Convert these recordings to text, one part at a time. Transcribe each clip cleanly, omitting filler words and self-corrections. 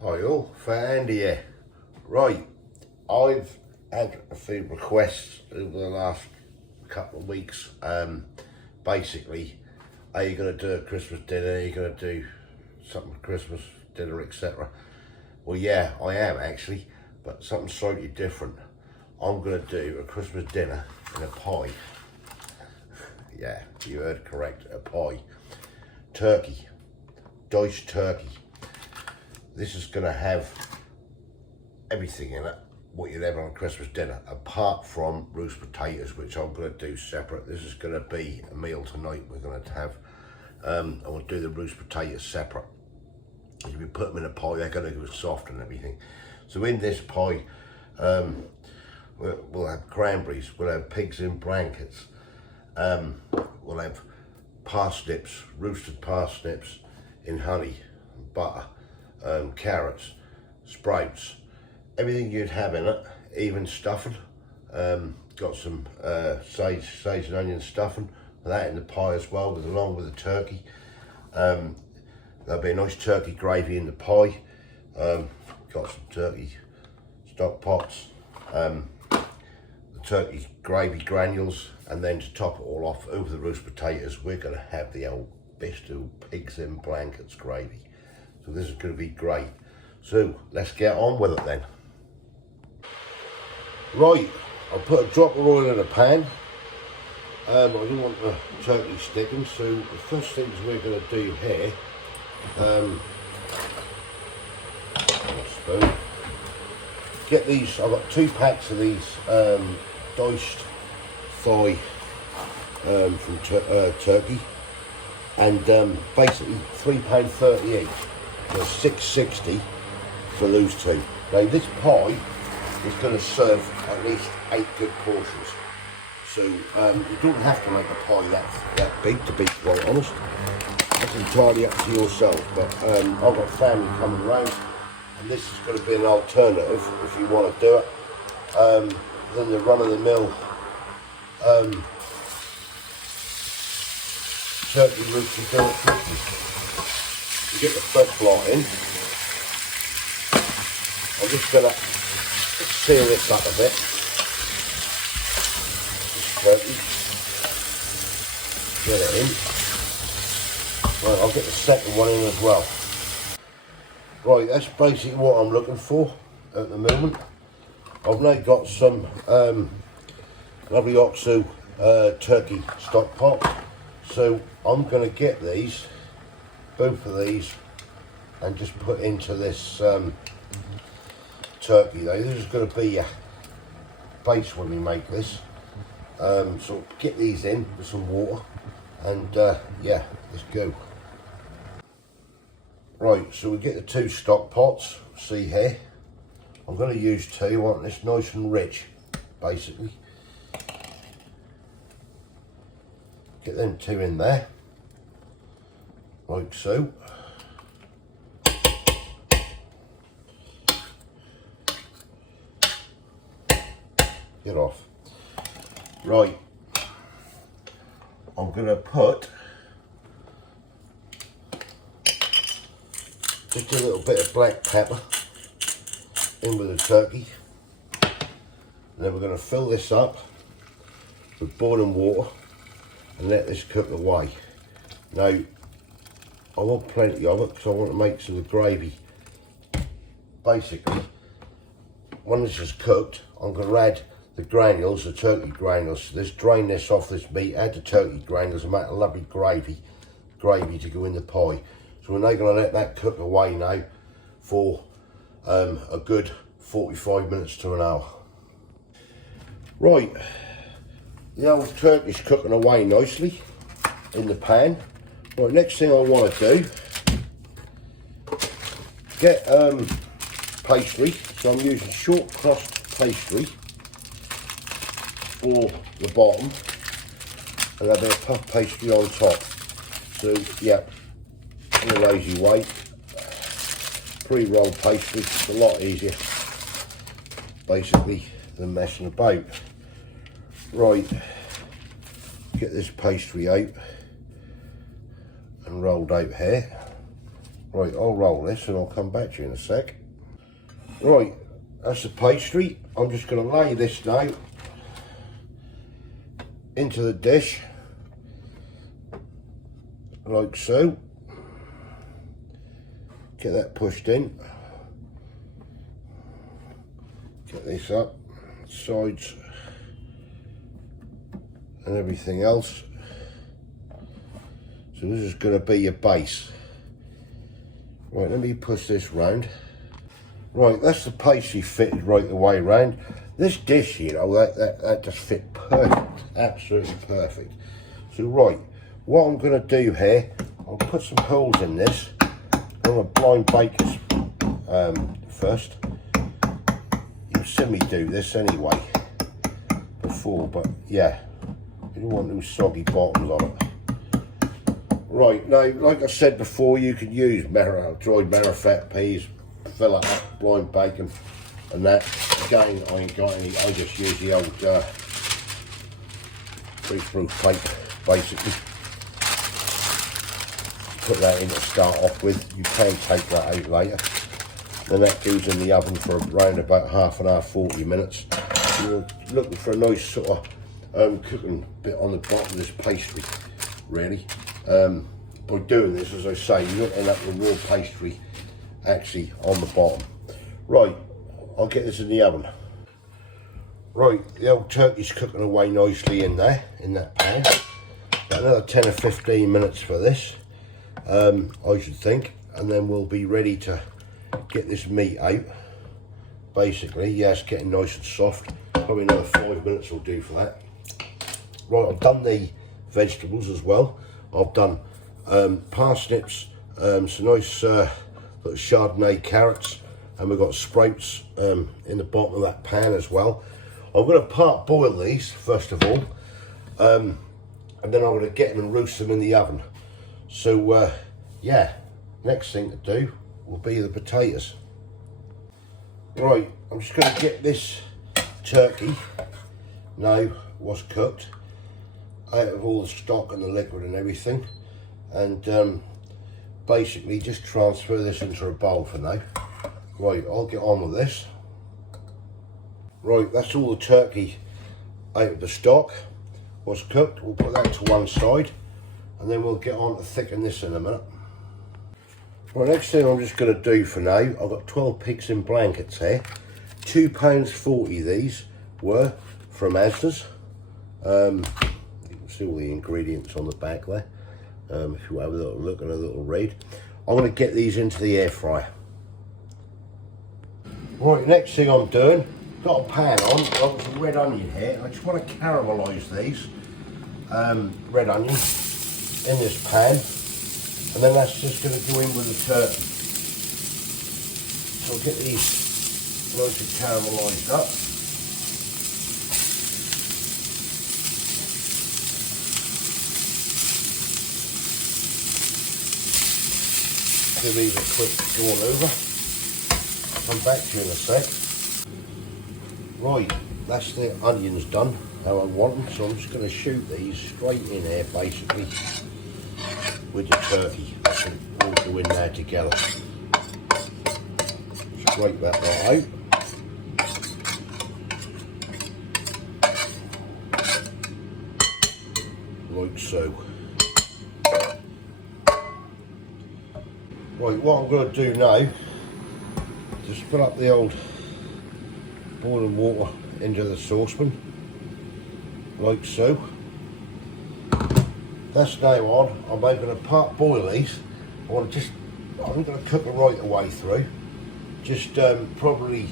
Hi all, Fat Andy here. Right, I've had a few requests over the last couple of weeks. Basically, are you going to do a Christmas dinner? Are you going to do something for Christmas dinner, etc.? Well, yeah, I am actually, but something slightly different. I'm going to do a Christmas dinner in a pie. Yeah, you heard correct, a pie. Turkey, diced turkey. This is going to have everything in it, what you'd have on a Christmas dinner, apart from roast potatoes, which I'm going to do separate. This is going to be a meal tonight we're going to have. And we'll do the roast potatoes separate. If you put them in a pie, they're going to go soft and everything. So in this pie, we'll have cranberries, we'll have pigs in blankets, we'll have parsnips, roasted parsnips in honey, butter, carrots, sprouts, everything you'd have in it, even stuffing. Got some sage and onion stuffing, that in the pie as well, along with the turkey. There'll be a nice turkey gravy in the pie. Got some turkey stock pots, the turkey gravy granules, and then to top it all off over the roast potatoes, we're going to have the old Pastry pigs in blankets gravy. So this is going to be great. So let's get on with it then. Right, I'll put a drop of oil in a pan. I don't want the turkey sticking, so the first things we're going to do here, spoon. Get these, I've got 2 packs of these diced thigh from Turkey, and basically £3.30 each, so £6.60 for those 2. Now this pie is going to serve at least 8 good portions, so you don't have to make a pie that big, to be quite honest. That's entirely up to yourself, but I've got family coming round, and this is going to be an alternative if you want to do it, than the run-of-the-mill turkey roast you do at Christmas. You get the fresh lot in. I'm just going to seal this up a bit. This turkey. Get it in. Right, I'll get the second one in as well. Right, that's basically what I'm looking for at the moment. I've now got some lovely OXO turkey stock pot. So I'm going to get these, both of these, and just put into this turkey though. This is going to be a base when we make this. So get these in with some water, and yeah, let's go. Right, so we get the 2 stock pots, see here. I'm going to use 2, I want this nice and rich, basically. Get them 2 in there, like so. Get off. Right, I'm going to put just a little bit of black pepper in with the turkey, and then we're going to fill this up with boiling water and let this cook away. Now, I want plenty of it because I want to make some of the gravy. Basically, when this is cooked, I'm going to add the granules, the turkey granules. So just drain this off this meat, add the turkey granules, and make a lovely gravy to go in the pie. So we're now going to let that cook away now for a good 45 minutes to an hour. Right, the old turkey's cooking away nicely in the pan. Right, next thing I want to do, get pastry. So I'm using short crust pastry for the bottom, and a bit of puff pastry on top. So yeah, in a lazy way, pre-rolled pastry, it's a lot easier basically than messing about. Right, get this pastry out and rolled out here. Right, I'll roll this and I'll come back to you in a sec. Right, that's the pastry. I'm just going to lay this now into the dish, like so. Get that pushed in. Get this up, sides and everything else. So this is going to be your base. Right, let me push this round. Right, that's the pastry fitted right the way round. This dish, you know, that just fit perfect, absolutely perfect. So right, what I'm going to do here, I'll put some holes in this. I'm going to blind bake this first. You've seen me do this anyway before, but yeah, you don't want those soggy bottoms on it. Right, now, like I said before, you could use dried marrowfat peas, fill it up, blind bacon, and that. Again, I ain't got any, I just use the old greaseproof plate, basically. Put that in to start off with. You can take that out later. Then that goes in the oven for around about half an hour, 40 minutes. You're looking for a nice sort of cooking bit on the bottom of this pastry, really. By doing this, as I say, you're going to end up with raw pastry actually on the bottom. Right, I'll get this in the oven. Right, the old turkey's cooking away nicely in there, in that pan. Got another 10 or 15 minutes for this, I should think, and then we'll be ready to get this meat out. Basically, yeah, it's getting nice and soft. Probably another 5 minutes will do for that. Right, I've done the vegetables as well. I've done parsnips, some nice little Chardonnay carrots, and we've got sprouts in the bottom of that pan as well. I'm going to part boil these first of all, and then I'm going to get them and roast them in the oven. So yeah, next thing to do will be the potatoes. Right, I'm just going to get this turkey now was cooked out of all the stock and the liquid and everything, and basically just transfer this into a bowl for now. Right, I'll get on with this. Right, that's all the turkey out of the stock was cooked. We'll put that to one side, and then we'll get on to thicken this in a minute. Right, next thing I'm just going to do for now, I've got 12 pigs in blankets here. £2.40 these were from Asda's. You can see all the ingredients on the back there. If you have a little look and a little read. I'm going to get these into the air fryer. Right, next thing I'm doing, got a pan on, I've got some red onion here. I just want to caramelise these red onions in this pan, and then that's just going to go in with the turkey. So I'll get these nice and caramelised up. Give these a quick drawn over. Come back to you in a sec. Right, that's the onions done how I want them, so I'm just going to shoot these straight in there basically with the turkey. That can all go in there together. Scrape that right out. Like so. Right, what I'm going to do now, just put up the old boiling water into the saucepan, like so. That's now on. I'm going to part boil these. I'm going to cook them right the way through. Just probably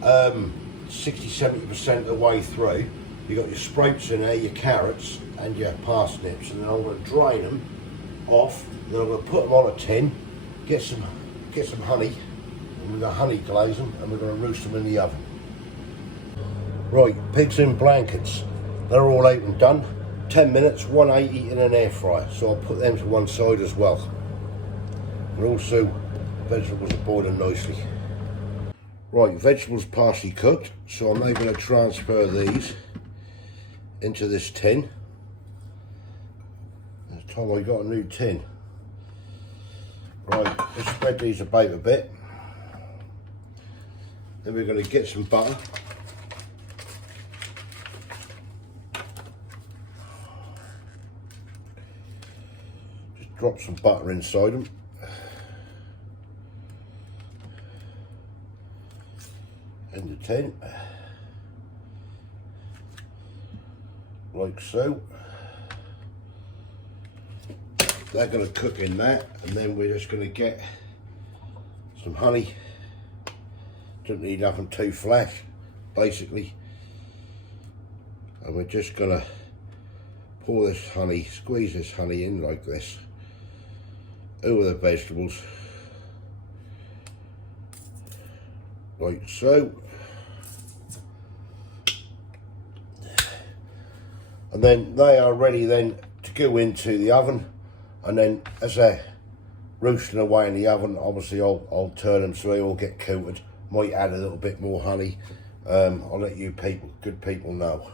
60-70% of the way through. You've got your sprouts in there, your carrots and your parsnips, and then I'm going to drain them off. Then I'm going to put them on a tin. Get some honey, and we're going to honey glaze them, and we're going to roast them in the oven. Right, pigs in blankets. They're all out and done. 10 minutes, 180 in an air fryer. So I'll put them to one side as well. And also, vegetables are boiling nicely. Right, vegetables partially cooked. So I'm now going to transfer these into this tin. This time I got a new tin. Right, let's spread these about a bit. Then we're going to get some butter. Just drop some butter inside them. In the tin. Like so. They're going to cook in that, and then we're just going to get some honey. Don't need nothing too flash, basically. And we're just going to pour this honey, squeeze this honey in like this over the vegetables, like so. And then they are ready then to go into the oven. And then as they're roasting away in the oven, obviously I'll turn them so they all get coated. Might add a little bit more honey. I'll let you people, good people, know.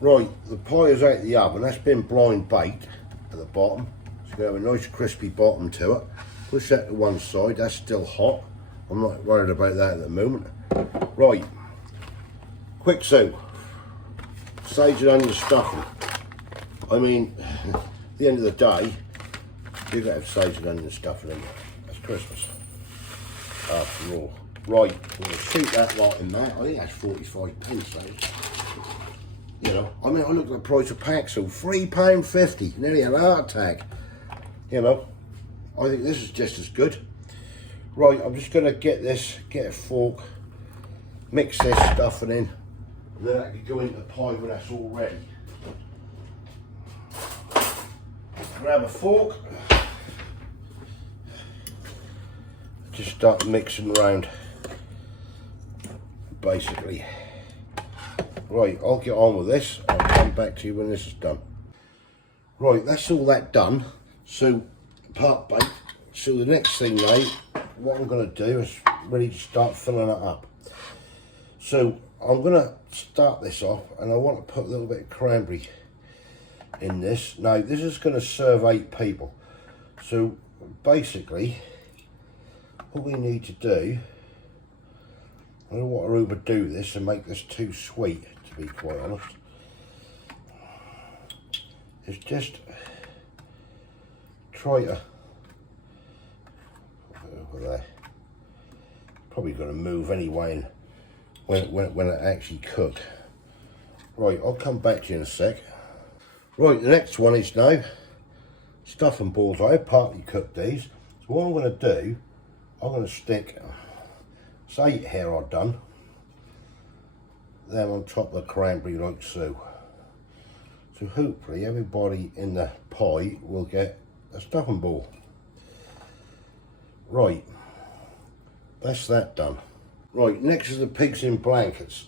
Right, the pie is out of the oven. That's been blind baked at the bottom. It's going to have a nice crispy bottom to it. Push that to one side. That's still hot. I'm not worried about that at the moment. Right, quick soup. Sage and onion stuffing. I mean, at the end of the day, you've got to have sage and onion stuffing in there. That's Christmas, after all. Right, we're going to shoot that lot in that. I think that's 45p, so. You know, I mean, I looked at the price of packs, so £3.50, nearly an heart attack. You know, I think this is just as good. Right, I'm just going to get a fork, mix this stuffing in, and then that can go into the pie when that's all ready. Grab a fork, just start mixing around, basically. Right, I'll get on with this. I'll come back to you when this is done. Right, that's all that done. So, part baked. So the next thing now, what I'm going to do is really start filling it up. So I'm going to start this off, and I want to put a little bit of cranberry in this. Now this is going to serve 8 people. So basically, what we need to do, I don't want to overdo this and make this too sweet, to be quite honest. Is just try to over there. Probably going to move anyway when it actually cook. Right, I'll come back to you in a sec. Right, the next one is now stuffing balls. I have partly cooked these. So what I'm going to do, I'm going to stick, say here I've done, them on top of the cranberry like so. So hopefully everybody in the pie will get a stuffing ball. Right, that's that done. Right, next is the pigs in blankets.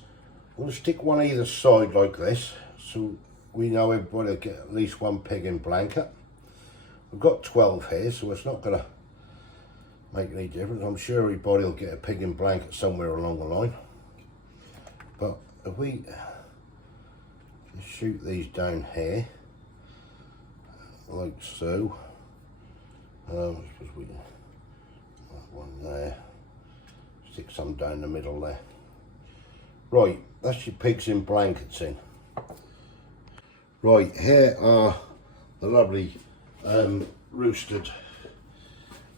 I'm going to stick one either side like this, so we know everybody will get at least one pig in blanket. We've got 12 here, so it's not going to make any difference. I'm sure everybody will get a pig in blanket somewhere along the line. But if we just shoot these down here, like so, one there, stick some down the middle there. Right, that's your pigs in blankets in. Right, here are the lovely roasted,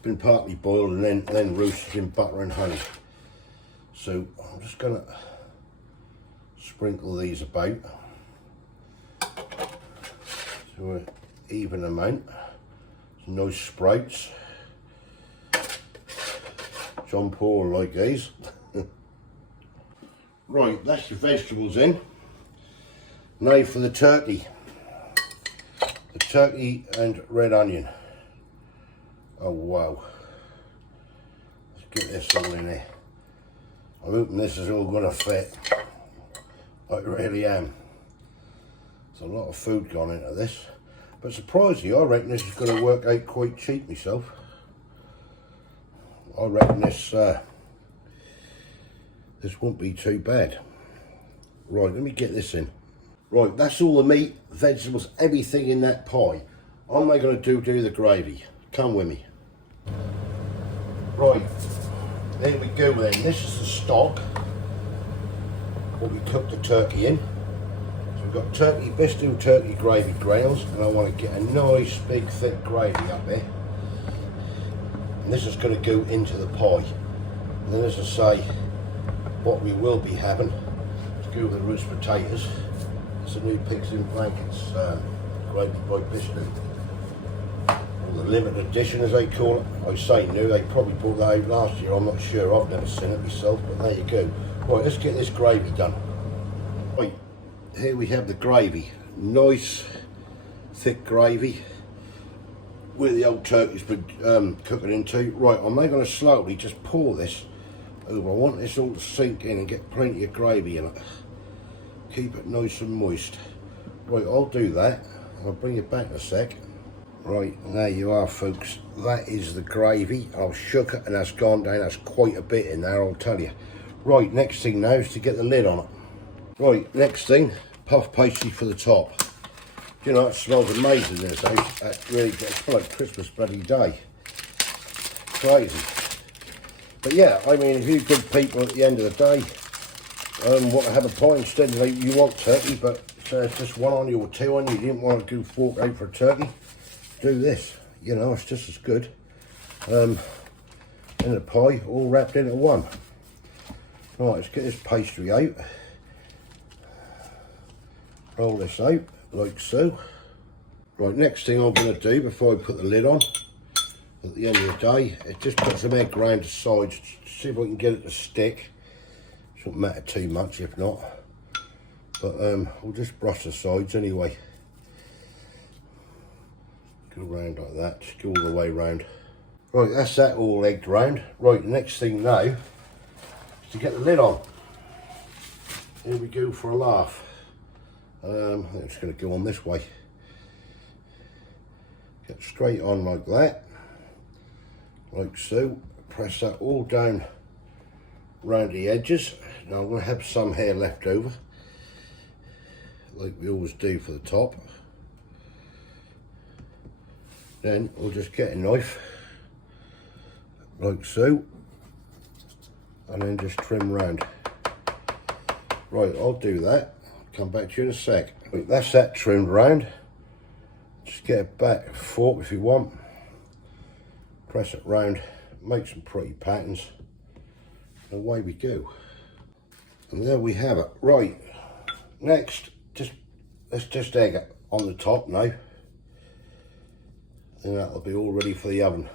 been partly boiled and then roasted in butter and honey. So I'm just gonna sprinkle these about to an even amount. Some nice sprouts. John Paul like these. Right, that's your vegetables in. Now for the turkey. The turkey and red onion. Oh wow. Let's get this all in there. I'm hoping this is all going to fit. I really am. There's a lot of food gone into this. But surprisingly, I reckon this is going to work out quite cheap myself. I reckon this won't be too bad. Right, let me get this in. Right, that's all the meat, vegetables, everything in that pie. All I'm going to do the gravy. Come with me. Right, there we go then. This is the stock, what we cooked the turkey in. So we've got turkey, Bristol turkey gravy grounds, and I want to get a nice big thick gravy up there. And this is going to go into the pie. And then, as I say, what we will be having to go with the roast potatoes, it's a new pigs in blankets gravy by Pastry. The limited edition, as they call it. I say new, they probably brought that out last year, I'm not sure, I've never seen it myself, but there you go. Right, let's get this gravy done. Right, here we have the gravy. Nice thick gravy where the old turkey's been cooking into. Right, I'm now going to slowly just pour this over. I want this all to sink in and get plenty of gravy in it. Keep it nice and moist. Right, I'll do that. I'll bring it back in a sec. Right, there you are, folks. That is the gravy. I've shook it and that's gone down. That's quite a bit in there, I'll tell you. Right, next thing now is to get the lid on it. Right, next thing, puff pastry for the top. You know, it smells amazing in this house. That really gets like Christmas bloody day. Crazy. But yeah, I mean, if you're good people at the end of the day, want to have a pie instead of you want turkey, but it's just one on you or two on you, didn't want to go fork out for a turkey. Do this, you know, it's just as good. In a pie, all wrapped into one. Right, let's get this pastry out. Roll this out, like so. Right, next thing I'm going to do before I put the lid on, at the end of the day, is just put some egg round the sides, see if I can get it to stick. Shouldn't matter too much if not. But we'll just brush the sides anyway. Go round like that, just go all the way round. Right, that's that all egged round. Right, the next thing now is to get the lid on. Here we go for a laugh. I'm just going to go on this way. Get straight on like that, like so. Press that all down round the edges. Now I'm going to have some hair left over, like we always do for the top. Then we'll just get a knife, like so, and then just trim round. Right, I'll do that. Come back to you in a sec. Right, that's that trimmed round. Just get a back fork if you want. Press it round, make some pretty patterns. And away we go. And there we have it. Right, next, let's just egg it on the top now. And that'll be all ready for the oven.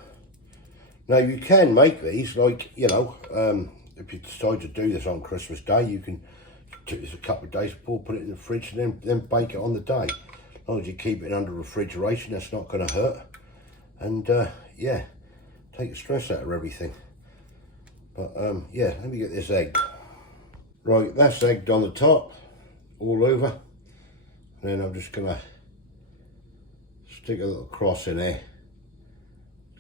Now you can make these, like, you know, if you decide to do this on Christmas Day, you can do this a couple of days before, put it in the fridge and then bake it on the day. As long as you keep it under refrigeration, that's not going to hurt. And yeah, take the stress out of everything. But yeah, let me get this egged. Right, that's egged on the top, all over. And then I'm just going to stick a little cross in there.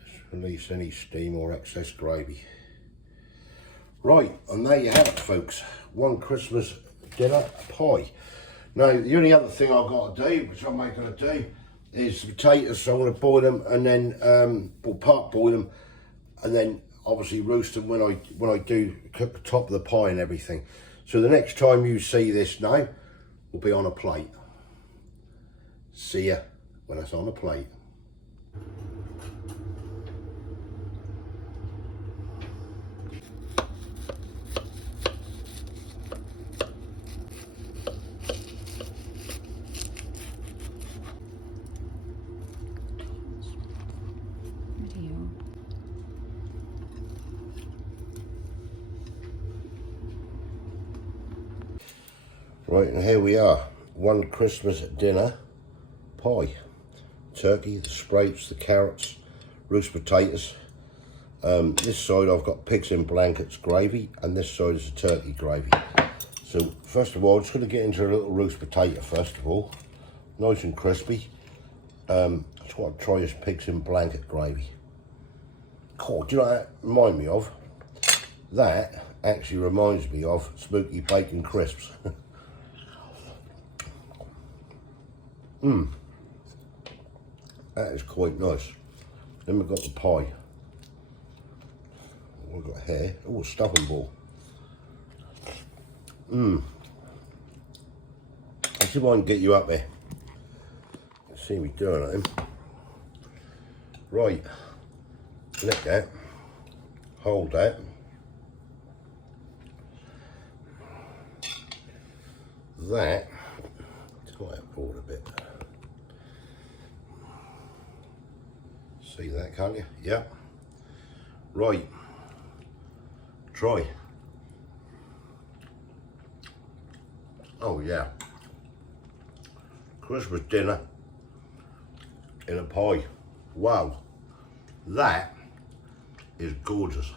Just release any steam or excess gravy. Right, and there you have it, folks. One Christmas dinner pie. Now, the only other thing I've got to do, which I'm going to do, is the potatoes. So I'm going to boil them and then, or part boil them, and then obviously roast them when I do cook the top of the pie and everything. So the next time you see this now, will be on a plate. See ya when it's on a plate. Right, and here we are, one Christmas dinner pie. Turkey, the scrapes, the carrots, roast potatoes. This side I've got pigs in blankets gravy, and this side is the turkey gravy. So first of all, I'm just going to get into a little roast potato first of all. Nice and crispy. That's what I'll try is pigs in blanket gravy. God, do you know what that reminds me of? That actually reminds me of smoky bacon crisps. That is quite nice. Then we've got the pie. We've got here. Oh, stuffing ball. Let's see if I can get you up there. Let's see me doing it. Right. Lick that. Hold that. That. Tie it forward a bit. See that, can't you? Yep. Right. Try. Oh yeah. Christmas dinner in a pie. Wow. That is gorgeous.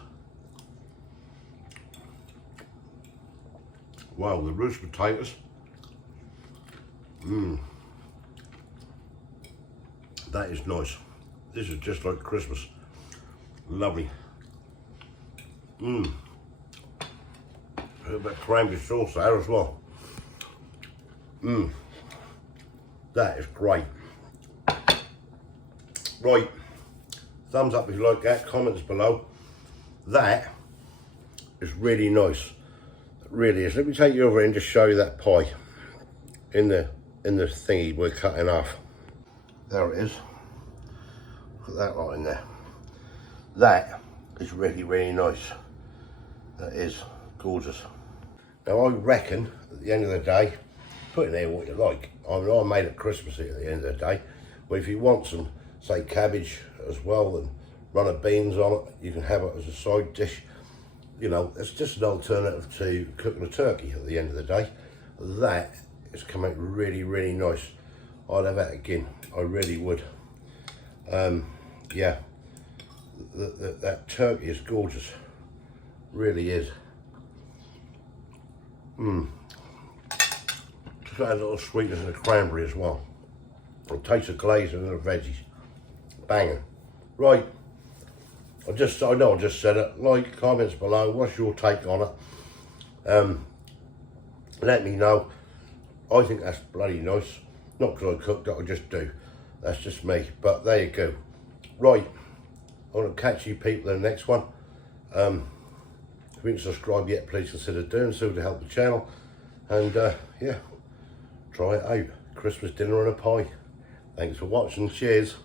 Wow, the roast potatoes. That is nice. This is just like Christmas. Lovely. A bit of cranberry sauce there as well. That is great. Right. Thumbs up if you like that, comments below. That is really nice. It really is. Let me take you over and just show you that pie in the thingy we're cutting off. There it is. Put that right in there. That is really, really nice. That is gorgeous. Now I reckon at the end of the day, put in there what you like. I mean, I made it Christmassy at the end of the day. But if you want some, say, cabbage as well and runner beans on it, you can have it as a side dish. You know, it's just an alternative to cooking a turkey at the end of the day. That is coming out really, really nice. I'd have that again. I really would. Yeah, that turkey is gorgeous. Really is. Just got a little sweetness in the cranberry as well. It tastes of glaze and the veggies. Banging. Right. I know I just said it. Like, comments below. What's your take on it? Let me know. I think that's bloody nice. Not because I cooked it, I just do. That's just me. But there you go. Right. I'm going to catch you people in the next one. If you haven't subscribed yet, please consider doing so to help the channel. And yeah, try it out. Christmas dinner and a pie. Thanks for watching. Cheers.